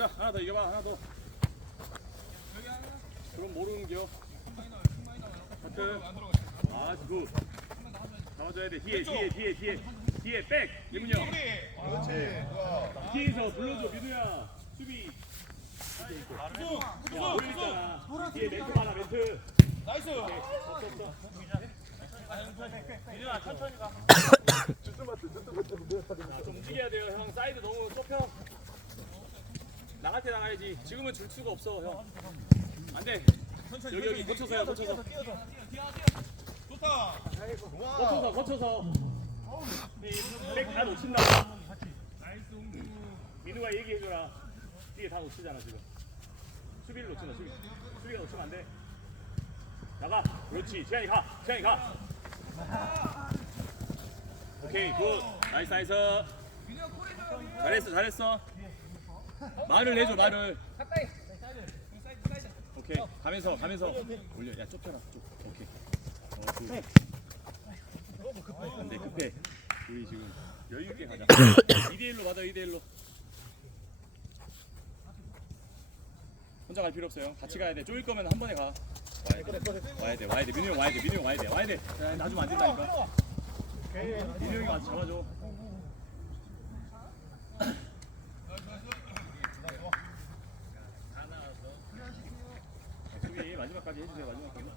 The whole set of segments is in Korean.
가자. 하나 더 이겨봐. 하나 더. 그럼 모르는 겨. 하트. 아굿 잡아줘야 돼. 뒤에 뒤에 뒤에 뒤에. 뒤에 백. 민훈이. 형 뒤에서 불러줘 민우야. 수비. 야 있잖아 뒤에 멘트 많아 멘트. 나이스. 민우야 천천히 가. 자, 좀 움직여야 돼요 형. 사이드 너무 좁혀 나갈 때 나가야지. 지금은 줄 수가 없어 형. 안 돼. 여기 여기 거쳐서요 거쳐서 좋다. 거쳐서 거쳐서. 백다 놓친다 민우가 얘기해줘라 뒤에 다 놓치잖아 지금 수비를 놓친다 수비 수비가 놓치면 안 돼 나가 그렇지 재환이 가 재환이 가 오케이 굿. 나이스 나이스. 잘했어 잘했어 말을 해줘 말을. 오케이 가면서 가면서. 올려 야 좁혀라 좁. 오케이. 어, 굿. 안돼 급해. 우리 지금 여유 있게 가자. 2대 1로 가자 2대 1로. 혼자 갈 필요 없어요. 같이 가야 돼. 쪼일 거면 한 번에 가. 와야 돼. 와야 돼 와야 돼. 민우 형 와야 돼 민우 형 와야 돼. 와야 돼. 놔주면 안 된다니까. 민우 형이 와서 잡아줘 수비 마지막까지 해주세요 마지막까지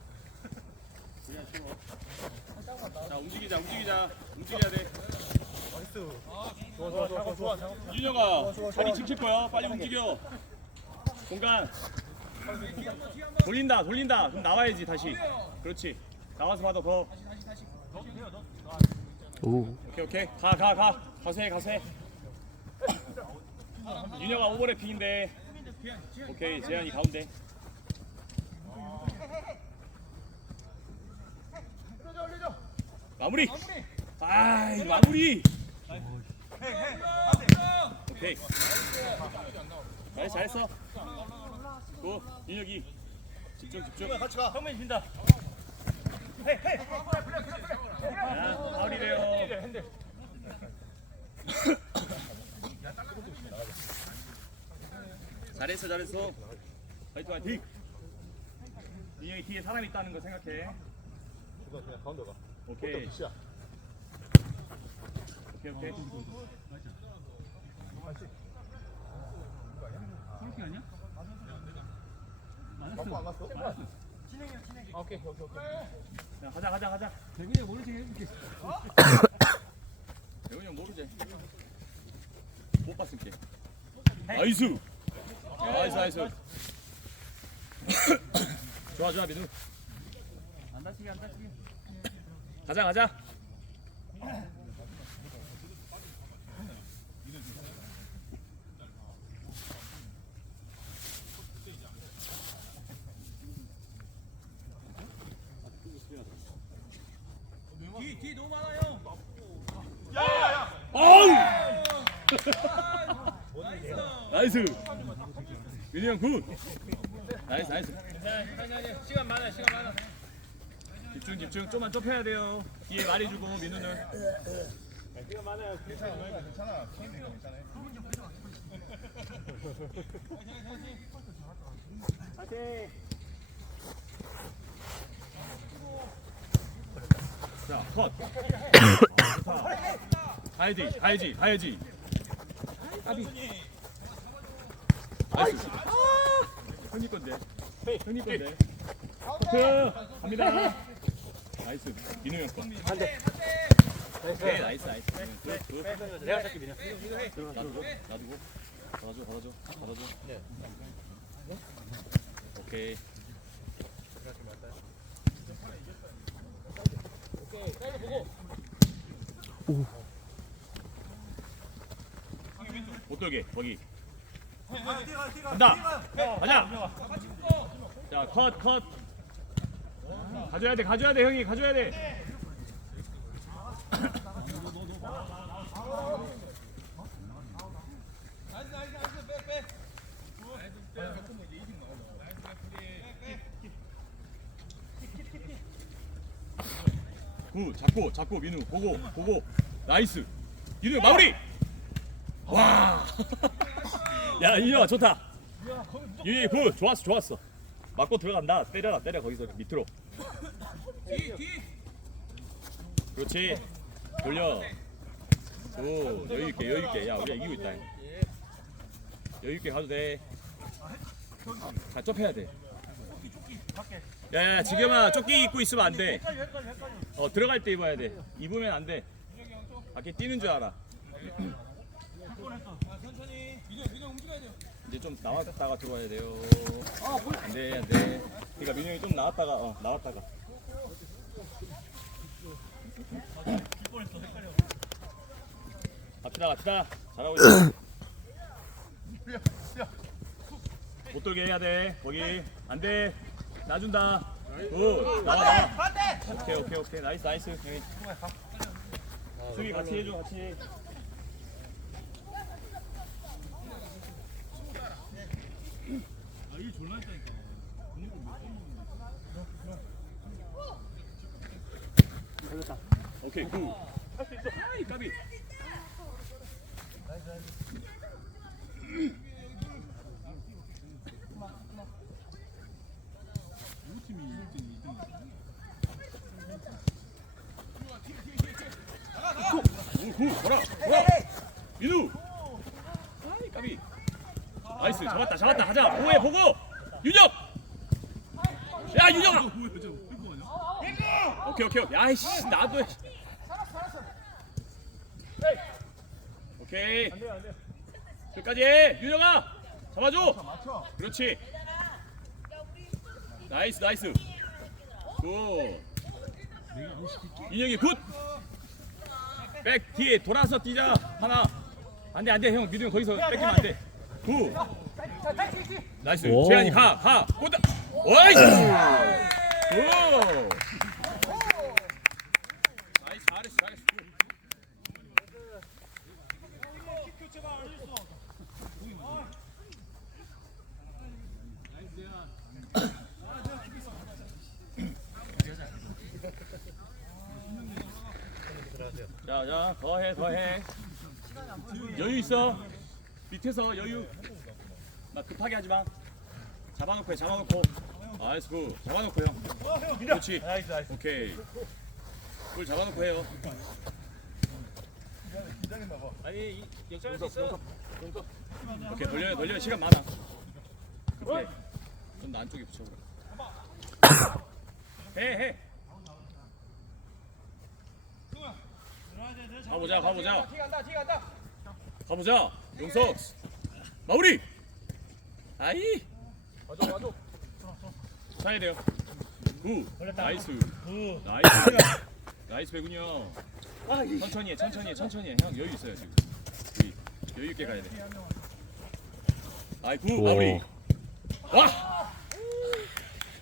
그냥 쉬워 자 움직이자 움직이자 움직여야 돼 좋아 좋아 좋아 좋아. 좋아. 자리 지킬 거야. 빨리 움직여. 공간. 돌린다 돌린다. 그럼 나와야지 다시. 그렇지. 나와서 받아 더. 오. 오케이 오케이. 가 가 가. 가세 가세. 윤영아 오버래핑인데. 오케이 재현이 가운데. 마무리. 아이 마무리 오케이 잘했어 잘했어 고 윤혁이 집중 집중 같이 가. 형맨 쉰다 야 파울이래요 잘했어 잘했어 화이팅 화이팅 윤혁이 뒤에 사람 있다는 거 생각해 가운데 가. 오케이. 오케이 오케이. 맞고 안 갔어? 진행이야 진행. 오케이 오케이 오케이. 자 가자 가자 가자. 대근이 형 모르게 해줄게. 대훈이 형 모르지 못 봤을게. 나이스! 나이스 나이스. 좋아 좋아 민우. 안 다치게 안 다치게. 가자 가자 뒤, 뒤 너무 많아요. 어우 나이스 민우 형굿 나이스 나이스 시간 많아, 시간 많아. 집중 집중 좀만 좁혀야 돼요 뒤에 말해주고 민우는 괜찮아 괜찮아. 체인지 괜찮아. 자, 컷. 가야지, 가야지, 가야지. 아비. 나이스. 형님 건데. 형님 건데. 커트. 갑니다. 나이스. 민우 형 거. 한 대. 네, 나이스, 나이스. 굿, 굿. 내가 살게 그냥. 놔두고, 놔두고. 받아줘, 받아줘, 받아줘. 오케이. 못 돌게 거기. 간다. 가자. 자컷 컷. 가져야 돼 가져야 돼 형이. 가져야 돼. 굿 잡고 잡고 민우. 보고 보고. 나이스. 민우 마무리 와. 야 이리와 좋다. 유이 굿. 좋았어 좋았어. 맞고 들어간다. 때려라 때려 거기서 밑으로. 그렇지. 돌려. 오 여유 있게 여유 있게. 야 우리가 이기고 있다 여유 있게 가도 돼다 좁혀야 돼. 야 야 지금아 조끼 입고 있으면 안 돼. 어 들어갈 때 입어야 돼. 입으면 안 돼. 밖에 뛰는 줄 알아 이제 좀 나왔다가 들어와야 돼요. 안돼 안돼. 그러니까 민영이 좀 나왔다가 어 나왔다가. 갑시다 갑시다. 잘하고 있어. 못 돌게 해야 돼. 거기 안돼. 놔준다. 굿 나와 나와. 오케이 오케이 오케이 나이스 나이스. 수비 같이 해줘 같이. 오케이 굿. 할수 있어. 하이 까비. 민우. 나이스, 잡았다, 잡았다, 하자. 보호해, 보고. 윤혁. 야, 윤혁아. 오케이, 오케이. 아이씨, 나도. 해. 오케이. 끝까지 해, 윤혁아. 잡아줘. 그렇지. 나이스, 나이스. 굿. 윤혁이 굿. 백 뒤에 돌아서 뛰자 하나 안돼 안돼 형 믿으면 거기서 뺏기면 안돼 구 나이스. 오. 재한이 가가 꼬다. 와이스! 오. 나이스 잘했어 잘했어. 자 자 더해 더해. 여유 있어. 밑에서 여유 막 급하게 하지 마. 잡아놓고 해 잡아놓고. 나이스 굿 잡아놓고 형 그렇지. 오케이. 꿀 잡아놓고 해요. 아니 이- 역전할 수 있어. 오케이 돌려요 돌려요 시간 많아. 급해 좀나 안쪽에 붙여버려 해해. 가보자 가보자. 뒤 간다 뒤 간다. 가보자. 용석 마무리 아이. 맞아 맞아. 사야 돼요. 구. 나이스. 나이스 나이스 배군이. 형 천천히 해 천천히 해 천천히 해 형 여유 있어요 지금. 여유, 여유 있게 가야 돼. 아이 구. 오. 마무리. 와!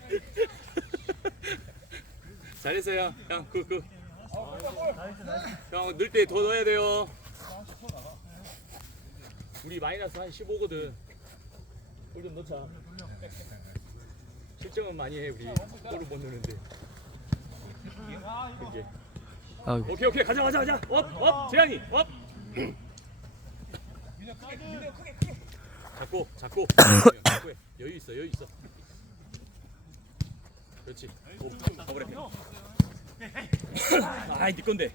잘했어요 형그그 형, 넣을 때 더 넣어야 돼요. 우리 마이너스 한 15거든. 골좀 넣자. 실점은 많이 해, 우리. 골을 못 넣는데. 이게. 아이고. 오케이, 오케이. 가자, 가자, 가자. 업, 업. 재현이, 업. 잡고, 잡고. 잡고 해. 여유 있어, 여유 있어. 그렇지. 오, 가버려. 아이, 네 건데.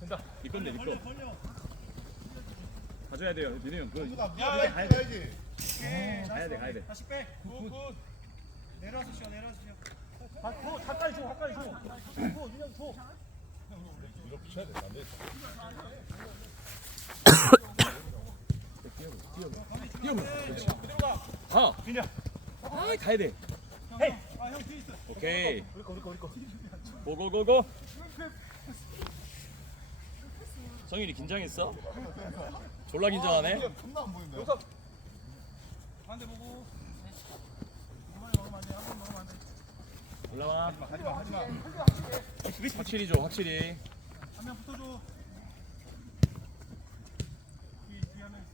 된다. 네 건데, 네 거. 가져야 돼요, 민우 형. 그거 가야 돼. 가야 돼, 가야 돼. 다시 빼. 굿굿. 내려와서 쉬어 내려와서 쉬어. 가까이 줘 가까이 줘 줘, 윤영 줘 뛰어봐. 그렇지. 가. 민영 아, 가야 돼. 헤이 아 형 뒤에 있어. 오케이. 우리 거 우리 거 우리 거 고고고고. 성일이 긴장했어? 졸라 긴장하네. 존나 안 보인다 반대 보고. 올라와. 하지마 하지마 확실히 줘, 확실히. 한명 붙어줘.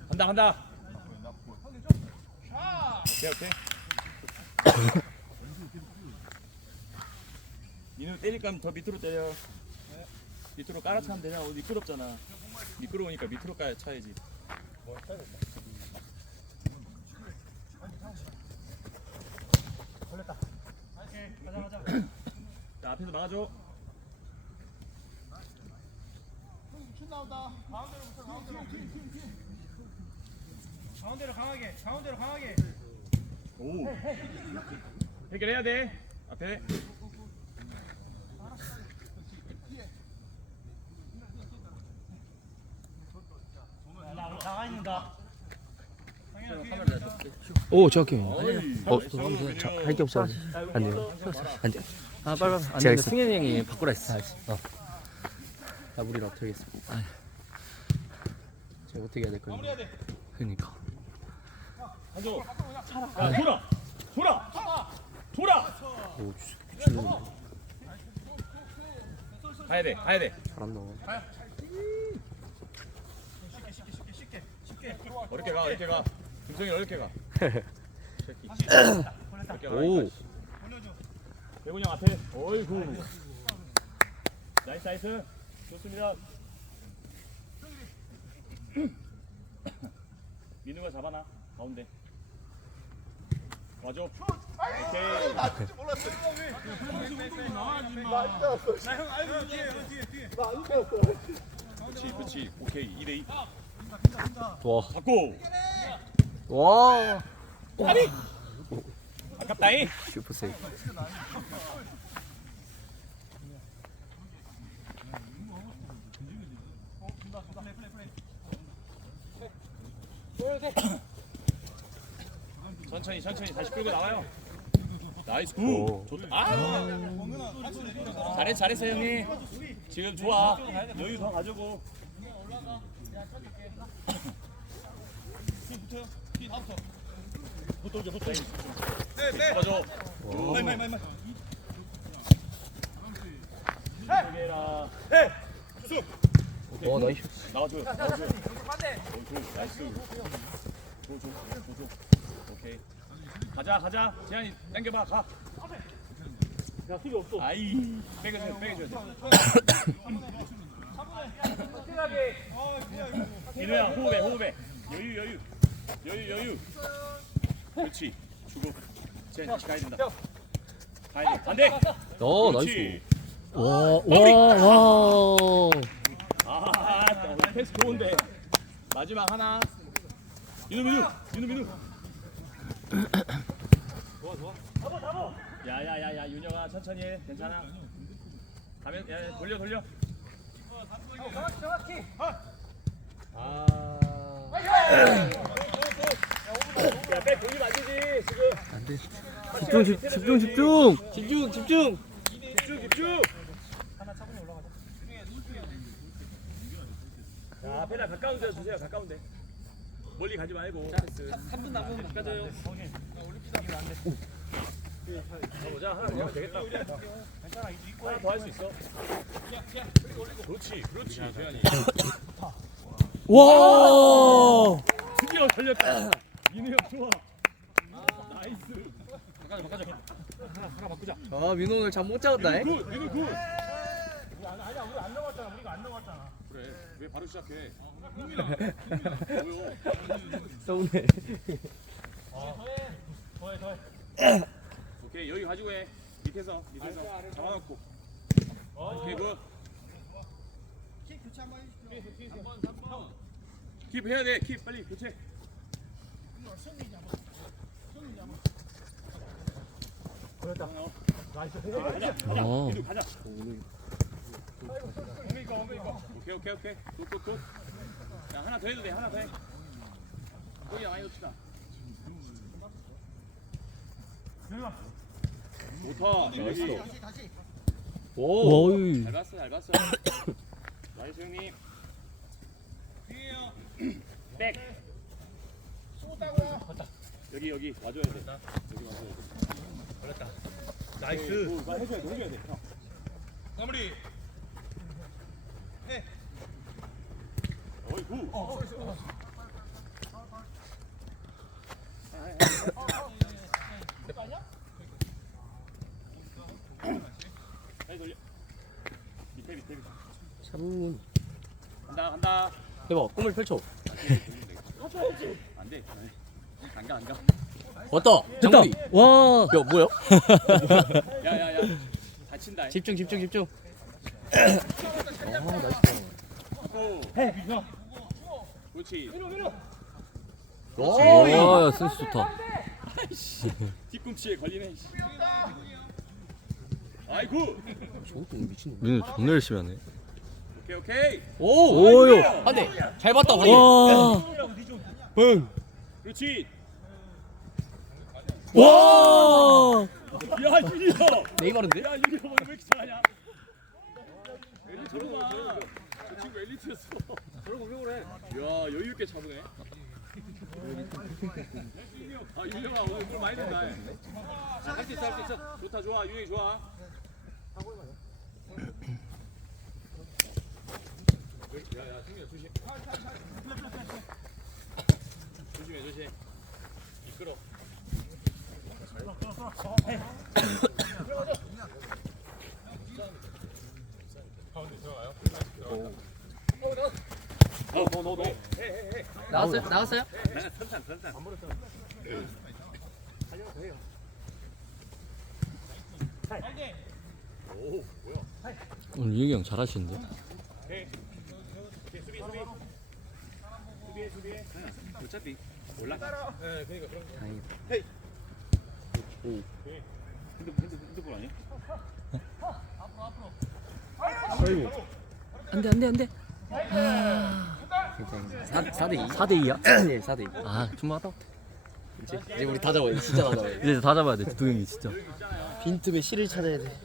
간다, 간다. 오케이, 오케이. 민우 때릴 거면 더 밑으로 때려. 밑으로 깔아차면 되냐? 어, 미끄럽잖아. 미끄러우니까 밑으로 까야 차야지. 가자 가자. 자 앞에서 막아줘 가운데로 강하게. 가운데로 강하게. 오 해결해야 돼 앞에 나가 있는다. 상현아 뒤에 있다. 오 어이 어, 나이스. 할게 없어 안 돼요 안 돼. 아 빨리 안 제가 되는데 있어. 승현이 형이 바꾸라 했어. 어. 나 무리를 어떻게 하겠어? 제가 어떻게 해야 될 거야? 마무리해야 돼. 그러니까 야 돌아 돌아 돌아 오 미치는 가야 돼 가야 돼 잘한다 쉽게 쉽게 쉽게 쉽게 쉽게. 어렵게 가 어렵게 가. 김성이 어렵게 가. 새끼 어렵게 가 오. 올려줘. 배군이 형 앞에. 어이구. 나이스 나이스. 좋습니다. 민우가 잡아놔 가운데. 와줘 오케이. 그렇지 그렇지 오케이. 2대2 와. 잡고. 와. 아깝다잉. 슈퍼 세이브 플레이. 천천히 천천히. 다시 끌고 나와요. 나이스 오. 굿 좋다. 아! 잘했 잘했어 형님. 지금 좋아. 여유 더 가지고 네 맞아 마이 마이 마이 마이. 해라 와 나이스. 나와줘요. 나와줘요. 오, 나이스. 줘줘줘줘 오케이. 가자 가자. 재한이 당겨봐 가. 야, 힘이 없어. 아이, 빼줘야 빼줘야 돼. 민우야, 호흡해, 호흡해. 여유, 여유. 여유, 여유. 그렇지. 주고. 재한 다시 가야 된다. 가야 돼. 반대. 어 그렇지. 나이스 와와와 아, 오늘 패스 좋은데. 마지막 하나. 민우, 민우, 민우, 민우. 좋아, 좋아. 잡아, 잡아. 야야야야, 윤영아 천천히 해. 괜찮아. 가면, 야, 야, 돌려, 돌려. 아. 야, 백 돌리면 안 되지, 지금. 안 돼 집중 집- 집중 집중 집중, 집중. 집중, 집중. 자, 앞에다 가까운 데 주세요. 가까운 데. 멀리 가지 말고. 3분 남으면 바꿔줘요. 가보자. 하나 더 하면 되겠다. 하나 더 할 수 있어. 그렇지, 그렇지. 와 드디어 걸렸다. 민우 형 좋아. 나이스. 바꿔줘, 바꿔줘. 하나, 하나 바꾸자. 아 민호 오늘 잠 못 자겠다 민우 굿, 민우 굿. 아니야 우리 안 넘어왔잖아. 우리가 안 넘어왔잖아. 그래, 왜 바로 시작해? 흥민아, 흥민아, 뭐요? 서운해 더해 더해. 오케이, 여기 가지고 해. 밑에서, 밑에서 잡아놓고. 오케이, 굿. 킥 교체 한번 해주십시오. 킵 해야 돼, 킵 빨리 교체. 어. 오케이, 오케이, 오케이. 굿, 굿, 굿. 야, 하나 더 해도 돼, 하나 더 해. 거기 많이 놓치다. 좋다, 여기. 오잘 봤어, 잘 봤어. 나이스 형님. 뒤에요. 백. 여기 여기 와줘야 돼. 여기 와줘야 돼. 나이스. 오, 나 해줘야 돼, 해줘야 돼. 형. 마무리. 해. 어이 구. 다시 돌려. 밑에 밑에 밑에. 차분 간다 간다. 해봐 꿈을 펼쳐 안 돼. 안 가. 왔다. 됐다. 장구리. 와. 야 뭐야? 야야야 다친다 집중 집중 집중. 해 그렇지 와, 센스 좋다. 뒤꿈치에 걸리네 씨. 아이고 저것도 미친. 민우 존나 열심히 하네. 오케이 오케이 오. 오요. 안돼. 잘 봤다 방금. 와. 응. 그렇지 와. 야 유리야 네이마르인데? 야 유리 오늘 왜 이렇게 잘하냐? 엘리트로만 저 친구 엘리트였어. 저런 거왜 그래? 야 여유 있게 잡으네. 아 유영아 오늘 물 많이 된다. 할수 있어 할 수 있어. 좋다 좋아 유영이 좋아. 야야 승민아 조심. 조심해 조심. 미끄러. 오 뭐야? 오늘 유기 형 잘하시는데. 어차피 올라. 네 그러니까. 안돼 안돼 안돼. 4, 4대 2. 4대 2야? 네 4대 2. 아, 충분하다. 이제 이제 우리 다 잡아야 돼. 진짜 다 잡아야 돼. 이제 다 잡아야 돼. 두경이 진짜. 빈틈의 실을 찾아야 돼.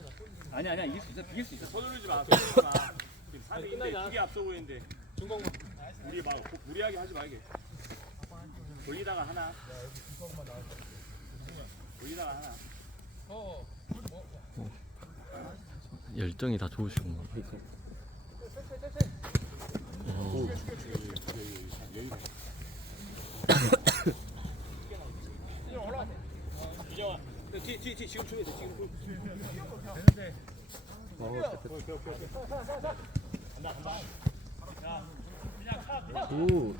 아니 아니야 이길 수 있어 이길 수 있어. 서두르지 마. 서두르지 마. 지금 4대인데 두개 앞서고 있는데. 중공만. 우리 막 무리하게 하지 말게. 돌리다가 하나. 열정이 다 좋으시구만. 오. 오.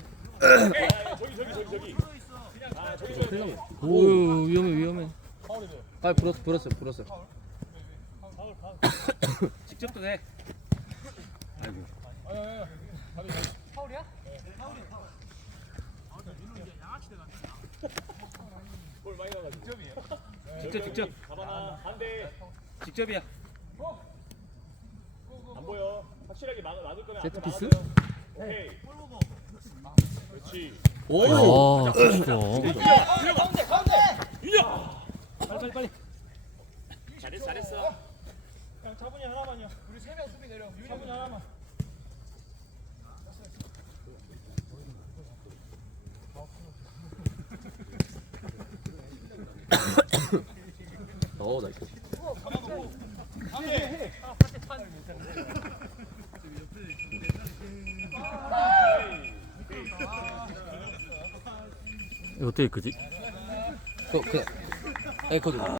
오, 위험해 위험해. 빨리 불었어 불었어 불었어. 직접도 돼. 아이고. 볼 많이 나가 직접이에요. 직접 직접. 가봐나 반대. 직접이야. 안 보여. 확실하게 막 막을 거면 세트 피스? 오케이. 그렇지. 오. 아, 진짜. 윤영. 빨리 빨리 빨리. 잘했어 잘했어. 그냥 차분히 하나만요. 우리 세명 수비 내려. 차분히 하나만. 어 나이스. 이거 어떻게 끄지? 그 그. 에 그거.